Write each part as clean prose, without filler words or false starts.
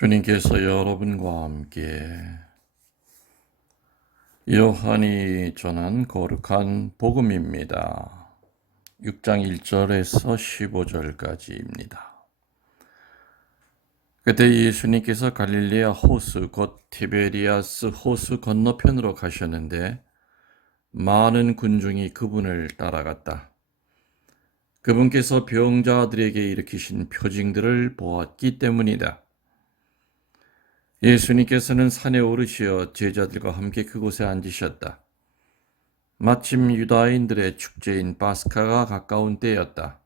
주님께서 여러분과 함께 요한이 전한 거룩한 복음입니다. 6장 1절에서 15절까지입니다. 그때 예수님께서 갈릴리아 호수 곧 티베리아스 호수 건너편으로 가셨는데 많은 군중이 그분을 따라갔다. 그분께서 병자들에게 일으키신 표징들을 보았기 때문이다. 예수님께서는 산에 오르시어 제자들과 함께 그곳에 앉으셨다. 마침 유다인들의 축제인 파스카가 가까운 때였다.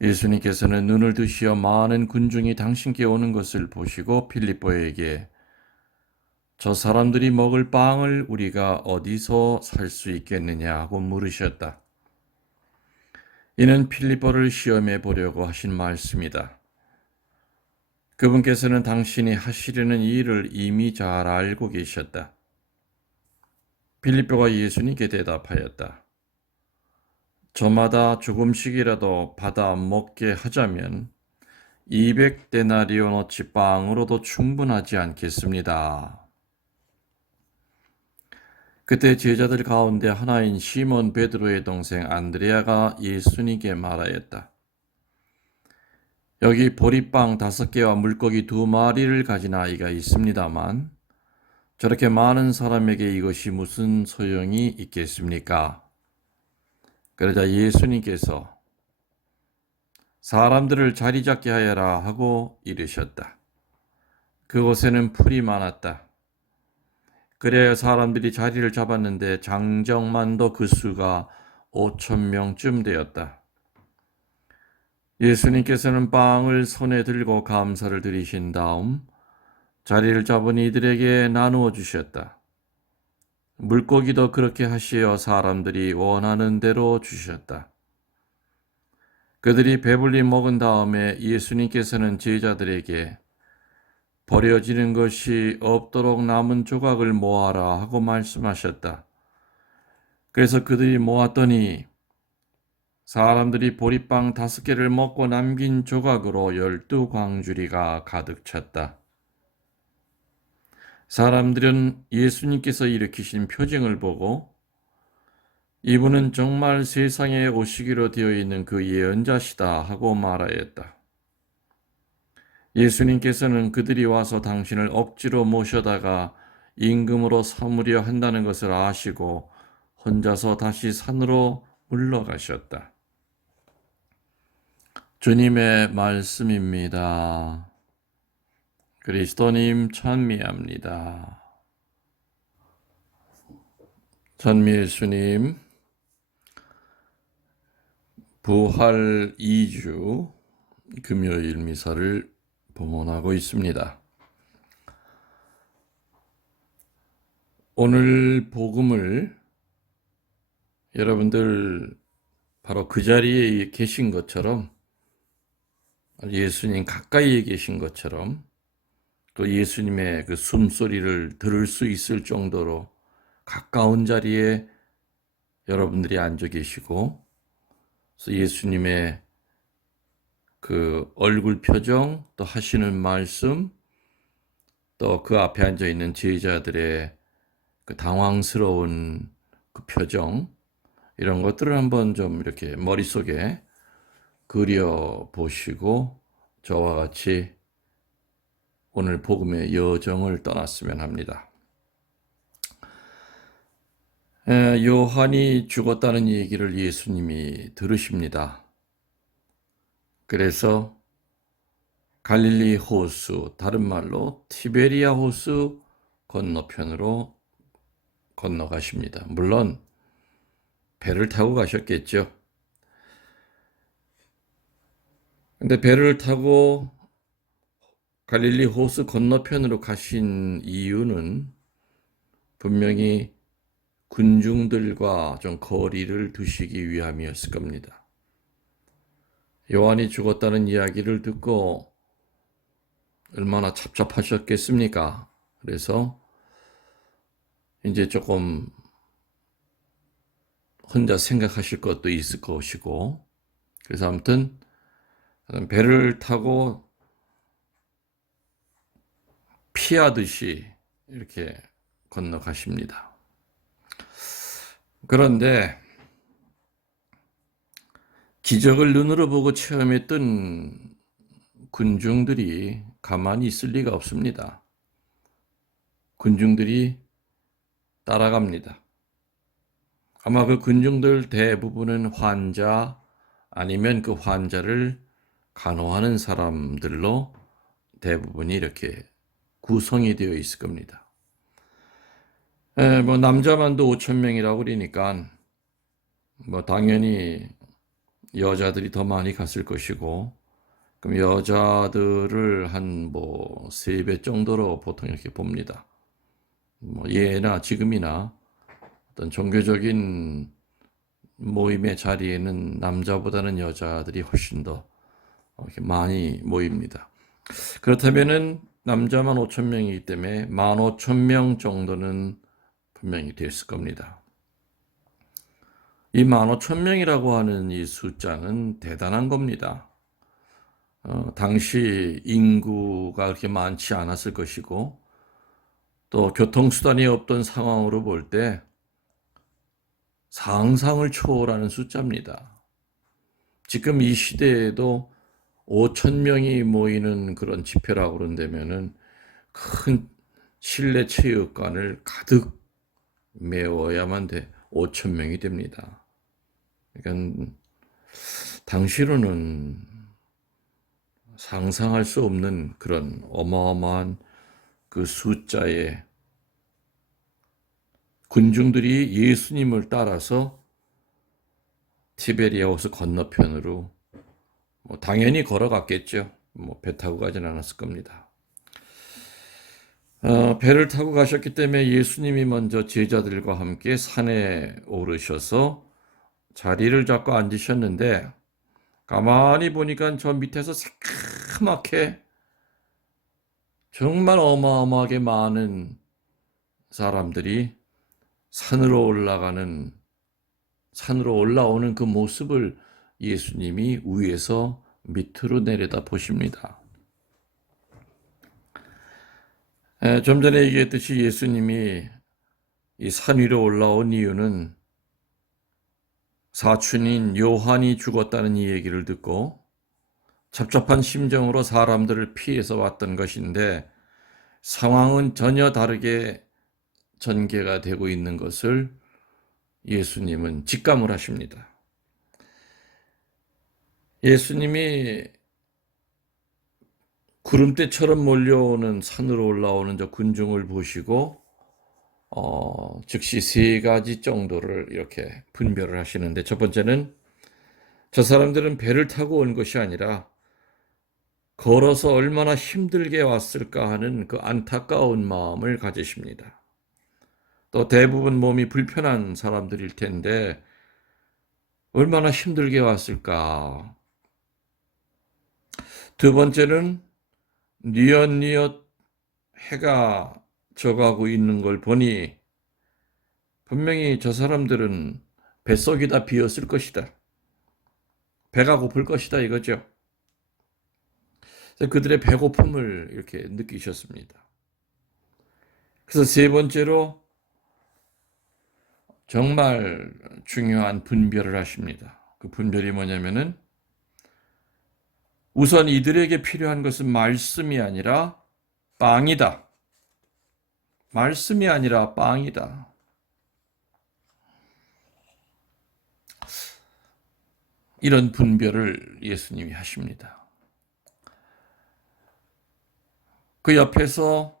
예수님께서는 눈을 드시어 많은 군중이 당신께 오는 것을 보시고 빌립보에게 저 사람들이 먹을 빵을 우리가 어디서 살 수 있겠느냐 하고 물으셨다. 이는 빌립보를 시험해 보려고 하신 말씀이다. 그분께서는 당신이 하시려는 일을 이미 잘 알고 계셨다. 빌립보가 예수님께 대답하였다. 저마다 조금씩이라도 받아 먹게 하자면 200데나리온어치 빵으로도 충분하지 않겠습니다. 그때 제자들 가운데 하나인 시몬 베드로의 동생 안드레아가 예수님께 말하였다. 여기 보리빵 5개와 물고기 2마리를 가진 아이가 있습니다만 저렇게 많은 사람에게 이것이 무슨 소용이 있겠습니까? 그러자 예수님께서 사람들을 자리 잡게 하여라 하고 이르셨다. 그곳에는 풀이 많았다. 그래야 사람들이 자리를 잡았는데 장정만도 그 수가 5,000명쯤 되었다. 예수님께서는 빵을 손에 들고 감사를 드리신 다음 자리를 잡은 이들에게 나누어 주셨다. 물고기도 그렇게 하시어 사람들이 원하는 대로 주셨다. 그들이 배불리 먹은 다음에 예수님께서는 제자들에게 버려지는 것이 없도록 남은 조각을 모아라 하고 말씀하셨다. 그래서 그들이 모았더니 사람들이 보리빵 5개를 먹고 남긴 조각으로 12광주리가 가득 찼다. 사람들은 예수님께서 일으키신 표징을 보고 이분은 정말 세상에 오시기로 되어 있는 그 예언자시다 하고 말하였다. 예수님께서는 그들이 와서 당신을 억지로 모셔다가 임금으로 삼으려 한다는 것을 아시고 혼자서 다시 산으로 물러가셨다. 주님의 말씀입니다. 그리스도님 찬미합니다. 찬미 예수님, 부활 2주 금요일 미사를 봉헌하고 있습니다. 오늘 복음을 여러분들 바로 그 자리에 계신 것처럼 예수님 가까이에 계신 것처럼 또 예수님의 그 숨소리를 들을 수 있을 정도로 가까운 자리에 여러분들이 앉아 계시고 그래서 예수님의 그 얼굴 표정 또 하시는 말씀 또 그 앞에 앉아 있는 제자들의 그 당황스러운 그 표정 이런 것들을 한번 좀 이렇게 머릿속에 그려 보시고 저와 같이 오늘 복음의 여정을 떠났으면 합니다. 요한이 죽었다는 얘기를 예수님이 들으십니다. 그래서 갈릴리 호수, 다른 말로 티베리아 호수 건너편으로 건너가십니다. 물론 배를 타고 가셨겠죠. 근데 배를 타고 갈릴리 호수 건너편으로 가신 이유는 분명히 군중들과 좀 거리를 두시기 위함이었을 겁니다. 요한이 죽었다는 이야기를 듣고 얼마나 답답하셨겠습니까? 그래서 이제 조금 혼자 생각하실 것도 있을 것이고, 그래서 아무튼 배를 타고 피하듯이 이렇게 건너가십니다. 그런데 기적을 눈으로 보고 체험했던 군중들이 가만히 있을 리가 없습니다. 군중들이 따라갑니다. 아마 그 군중들 대부분은 환자 아니면 그 환자를 간호하는 사람들로 대부분이 이렇게 구성이 되어 있을 겁니다. 뭐 남자만도 5천 명이라고 그러니까 뭐 당연히 여자들이 더 많이 갔을 것이고, 그럼 여자들을 한 뭐 3배 정도로 보통 이렇게 봅니다. 뭐 예나 지금이나 어떤 종교적인 모임의 자리에는 남자보다는 여자들이 훨씬 더 이렇게 많이 모입니다. 그렇다면은 남자만 5천 명이기 때문에 15,000명 정도는 분명히 됐을 겁니다. 이 15,000명이라고 하는 이 숫자는 대단한 겁니다. 당시 인구가 그렇게 많지 않았을 것이고, 또 교통수단이 없던 상황으로 볼 때 상상을 초월하는 숫자입니다. 지금 이 시대에도 5천 명이 모이는 그런 집회라고 그런다면은 큰 실내 체육관을 가득 메워야만 5천 명이 됩니다. 그러니까 당시로는 상상할 수 없는 그런 어마어마한 그 숫자의 군중들이 예수님을 따라서 티베리아 호수 건너편으로 뭐 당연히 걸어갔겠죠. 뭐 배 타고 가진 않았을 겁니다. 배를 타고 가셨기 때문에 예수님이 먼저 제자들과 함께 산에 오르셔서 자리를 잡고 앉으셨는데, 가만히 보니까 저 밑에서 새까맣게 정말 어마어마하게 많은 사람들이 산으로 올라오는 그 모습을 예수님이 위에서 밑으로 내려다 보십니다. 좀 전에 얘기했듯이 예수님이 이 산 위로 올라온 이유는 사촌인 요한이 죽었다는 이 얘기를 듣고 chấp잡한 심정으로 사람들을 피해서 왔던 것인데, 상황은 전혀 다르게 전개가 되고 있는 것을 예수님은 직감을 하십니다. 예수님이 구름대처럼 몰려오는 산으로 올라오는 저 군중을 보시고 즉시 3가지 정도를 이렇게 분별을 하시는데, 첫 번째는 저 사람들은 배를 타고 온 것이 아니라 걸어서 얼마나 힘들게 왔을까 하는 그 안타까운 마음을 가지십니다. 또 대부분 몸이 불편한 사람들일 텐데 얼마나 힘들게 왔을까. 두 번째는 뉘엿뉘엿 해가 져가고 있는 걸 보니 분명히 저 사람들은 뱃속이 다 비었을 것이다. 배가 고플 것이다 이거죠. 그들의 배고픔을 이렇게 느끼셨습니다. 그래서 3번째로 정말 중요한 분별을 하십니다. 그 분별이 뭐냐면은, 우선 이들에게 필요한 것은 말씀이 아니라 빵이다. 말씀이 아니라 빵이다. 이런 분별을 예수님이 하십니다. 그 옆에서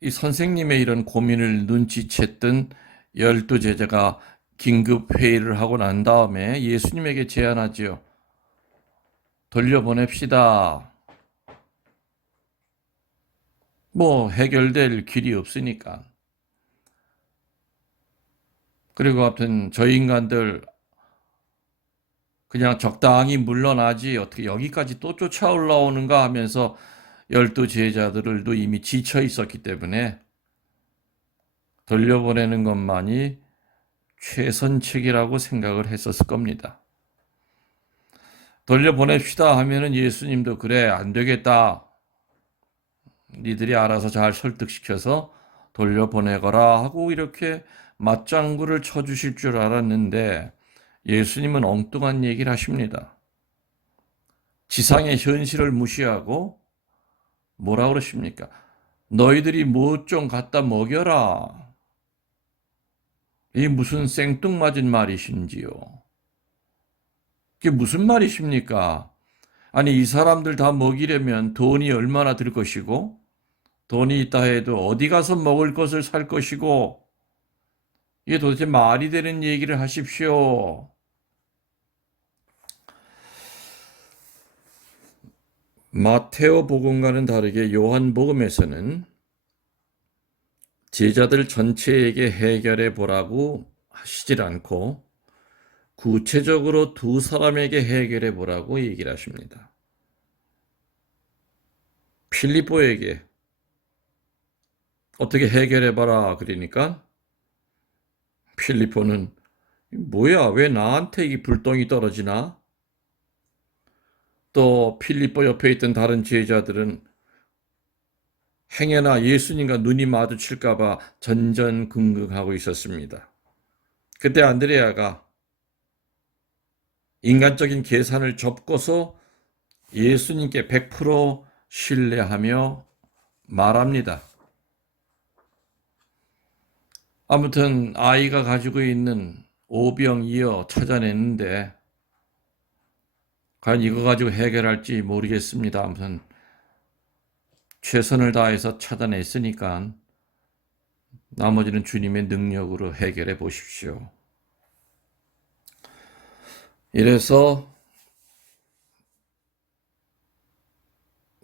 이 선생님의 이런 고민을 눈치챘던 12제자가 긴급 회의를 하고 난 다음에 예수님에게 제안하지요. 돌려보냅시다. 뭐 해결될 길이 없으니까. 그리고 아무튼 저 인간들 그냥 적당히 물러나지 어떻게 여기까지 또 쫓아 올라오는가 하면서 12제자들도 이미 지쳐 있었기 때문에 돌려보내는 것만이 최선책이라고 생각을 했었을 겁니다. 돌려보냅시다 하면은 예수님도 그래 안 되겠다. 니들이 알아서 잘 설득시켜서 돌려보내거라 하고 이렇게 맞장구를 쳐주실 줄 알았는데 예수님은 엉뚱한 얘기를 하십니다. 지상의 현실을 무시하고 뭐라 그러십니까? 너희들이 뭐 좀 갖다 먹여라. 이 무슨 생뚱맞은 말이신지요? 그게 무슨 말이십니까? 아니, 이 사람들 다 먹이려면 돈이 얼마나 들 것이고, 돈이 있다 해도 어디 가서 먹을 것을 살 것이고, 이게 도대체 말이 되는 얘기를 하십시오. 마테오 복음과는 다르게 요한 복음에서는 제자들 전체에게 해결해 보라고 하시질 않고 구체적으로 두 사람에게 해결해 보라고 얘기를 하십니다. 필리포에게 어떻게 해결해 봐라 그러니까 필리포는 뭐야, 왜 나한테 이 불똥이 떨어지나? 또 필리포 옆에 있던 다른 제자들은 행여나 예수님과 눈이 마주칠까 봐 전전긍긍하고 있었습니다. 그때 안드레아가 인간적인 계산을 접고서 예수님께 100% 신뢰하며 말합니다. 아무튼 아이가 가지고 있는 오병이어 찾아냈는데 과연 이거 가지고 해결할지 모르겠습니다. 아무튼 최선을 다해서 찾아냈으니까 나머지는 주님의 능력으로 해결해 보십시오. 이래서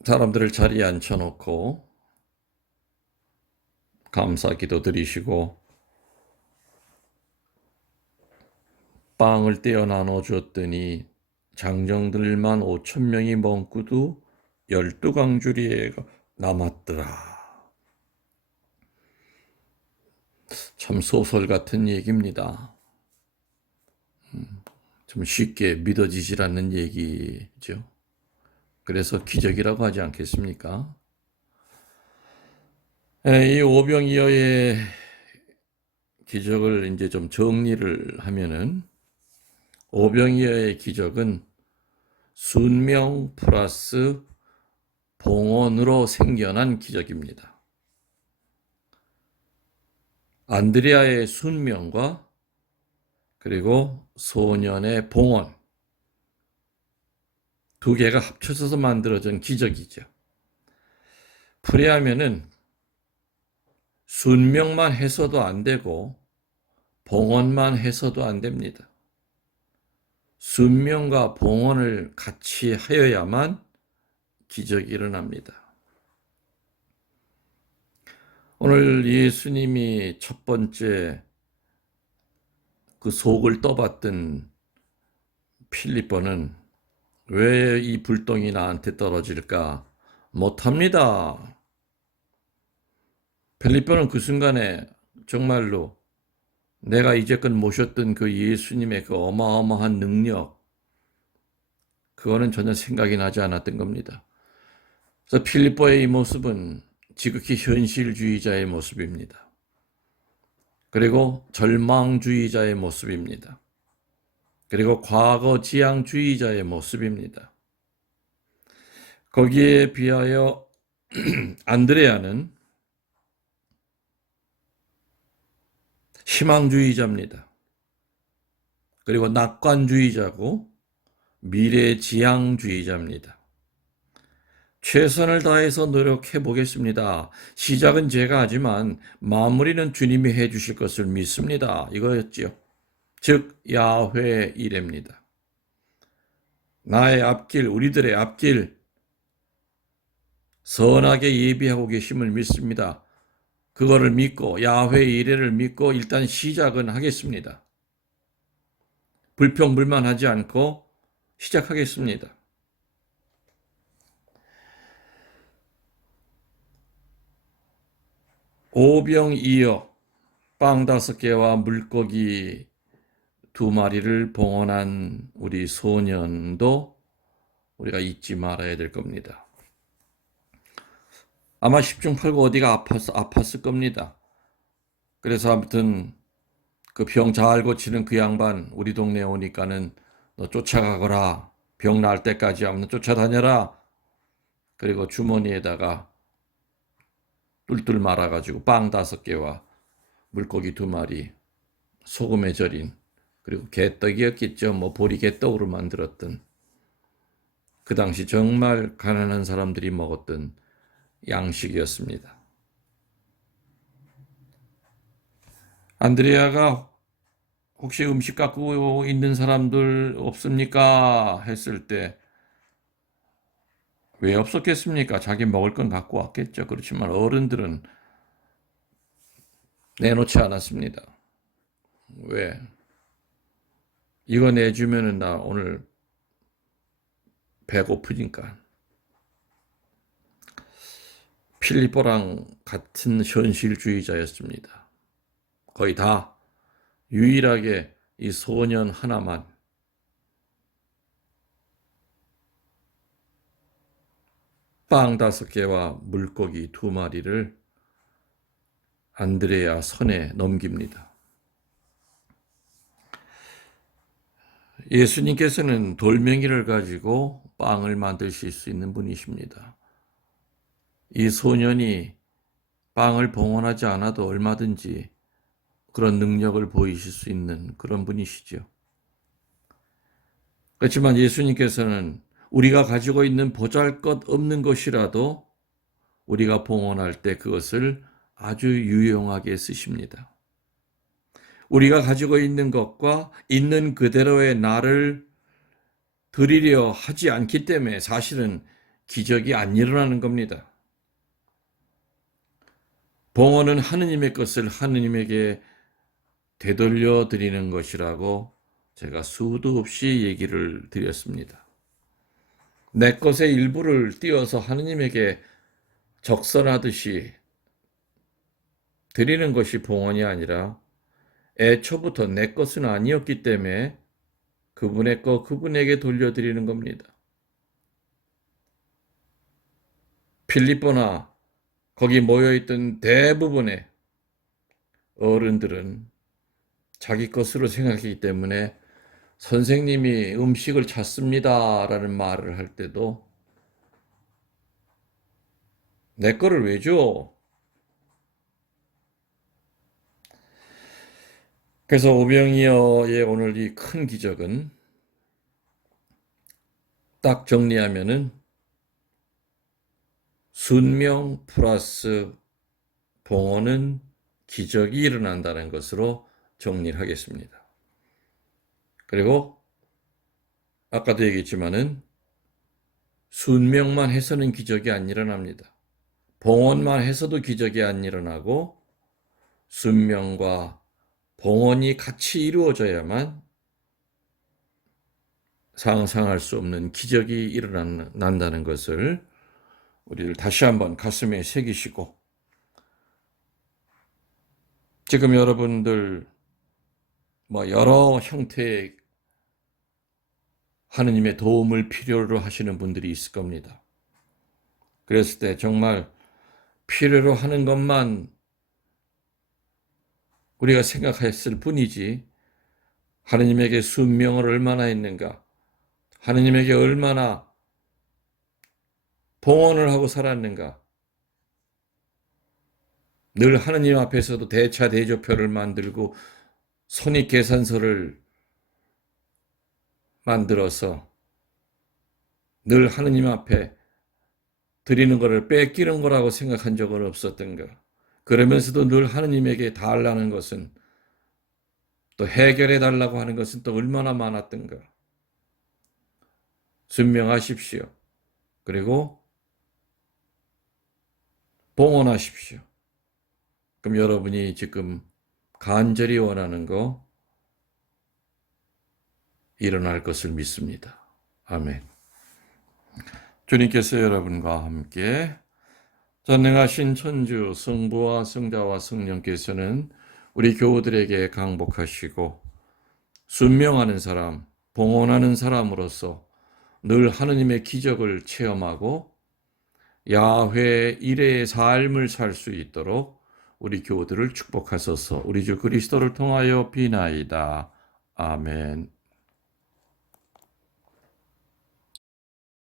사람들을 자리에 앉혀놓고 감사기도 드리시고 빵을 떼어 나눠 주었더니 장정들만 5,000명이 먹고도 12광주리에 남았더라. 참 소설 같은 얘기입니다. 좀 쉽게 믿어지질 않는 얘기죠. 그래서 기적이라고 하지 않겠습니까? 이 오병이어의 기적을 이제 좀 정리를 하면은 오병이어의 기적은 순명 플러스 봉헌으로 생겨난 기적입니다. 안드레아의 순명과 그리고 소년의 봉헌 두 개가 합쳐져서 만들어진 기적이죠. 풀이하면은 순명만 해서도 안 되고 봉헌만 해서도 안 됩니다. 순명과 봉헌을 같이 하여야만 기적이 일어납니다. 오늘 예수님이 첫 번째 그 속을 떠봤던 필리포는 왜 이 불똥이 나한테 떨어질까? 못합니다. 필리포는 그 순간에 정말로 내가 이제껏 모셨던 그 예수님의 그 어마어마한 능력, 그거는 전혀 생각이 나지 않았던 겁니다. 그래서 필리포의 이 모습은 지극히 현실주의자의 모습입니다. 그리고 절망주의자의 모습입니다. 그리고 과거지향주의자의 모습입니다. 거기에 비하여 안드레아는 희망주의자입니다. 그리고 낙관주의자고 미래지향주의자입니다. 최선을 다해서 노력해 보겠습니다. 시작은 제가 하지만 마무리는 주님이 해 주실 것을 믿습니다. 이거였지요. 즉 야훼 이레입니다. 나의 앞길, 우리들의 앞길 선하게 예비하고 계심을 믿습니다. 그거를 믿고 야훼 이레를 믿고 일단 시작은 하겠습니다. 불평불만하지 않고 시작하겠습니다. 오병이어 빵 5개와 물고기 2마리를 봉헌한 우리 소년도 우리가 잊지 말아야 될 겁니다. 아마 10중 8구 어디가 아팠을 겁니다. 그래서 아무튼 그 병 잘 고치는 그 양반 우리 동네에 오니까는 너 쫓아가거라. 병 나을 때까지 한번 쫓아다녀라. 그리고 주머니에다가 뚫뚫 말아가지고 빵 5개와 물고기 2마리, 소금에 절인, 그리고 개떡이었겠죠. 뭐 보리개떡으로 만들었던 그 당시 정말 가난한 사람들이 먹었던 양식이었습니다. 안드레아가 혹시 음식 갖고 있는 사람들 없습니까? 했을 때 왜 없었겠습니까? 자기 먹을 건 갖고 왔겠죠. 그렇지만 어른들은 내놓지 않았습니다. 왜? 이거 내주면은 나 오늘 배고프니까. 필리포랑 같은 현실주의자였습니다. 거의 다 유일하게 이 소년 하나만 빵 5개와 물고기 2마리를 안드레아 손에 넘깁니다. 예수님께서는 돌멩이를 가지고 빵을 만드실 수 있는 분이십니다. 이 소년이 빵을 봉헌하지 않아도 얼마든지 그런 능력을 보이실 수 있는 그런 분이시죠. 그렇지만 예수님께서는 우리가 가지고 있는 보잘것없는 것이라도 우리가 봉헌할 때 그것을 아주 유용하게 쓰십니다. 우리가 가지고 있는 것과 있는 그대로의 나를 드리려 하지 않기 때문에 사실은 기적이 안 일어나는 겁니다. 봉헌은 하느님의 것을 하느님에게 되돌려 드리는 것이라고 제가 수도 없이 얘기를 드렸습니다. 내 것의 일부를 띄어서 하느님에게 적선하듯이 드리는 것이 봉헌이 아니라 애초부터 내 것은 아니었기 때문에 그분의 것 그분에게 돌려드리는 겁니다. 필리포나 거기 모여있던 대부분의 어른들은 자기 것으로 생각하기 때문에 선생님이 음식을 찾습니다 라는 말을 할 때도 내 거를 왜 줘? 그래서 오병이어의 오늘 이 큰 기적은 딱 정리하면은 순명 플러스 봉헌은 기적이 일어난다는 것으로 정리를 하겠습니다. 그리고 아까도 얘기했지만은 순명만 해서는 기적이 안 일어납니다. 봉헌만 해서도 기적이 안 일어나고 순명과 봉헌이 같이 이루어져야만 상상할 수 없는 기적이 일어난다는 것을 우리를 다시 한번 가슴에 새기시고 지금 여러분들 여러 형태의 하느님의 도움을 필요로 하시는 분들이 있을 겁니다. 그랬을 때 정말 필요로 하는 것만 우리가 생각했을 뿐이지 하느님에게 순명을 얼마나 했는가, 하느님에게 얼마나 봉헌을 하고 살았는가, 늘 하느님 앞에서도 대차 대조표를 만들고 손익계산서를 만들어서 늘 하느님 앞에 드리는 것을 뺏기는 거라고 생각한 적은 없었던가. 그러면서도 늘 하느님에게 달라는 것은 또 해결해 달라고 하는 것은 또 얼마나 많았던가. 순명하십시오. 그리고 봉헌하십시오. 그럼 여러분이 지금 간절히 원하는 거 일어날 것을 믿습니다. 아멘. 주님께서 여러분과 함께 전능하신 천주 성부와 성자와 성령께서는 우리 교우들에게 강복하시고 순명하는 사람, 봉헌하는 사람으로서 늘 하느님의 기적을 체험하고 야훼 일의 삶을 살 수 있도록 우리 교우들을 축복하소서. 우리 주 그리스도를 통하여 비나이다. 아멘.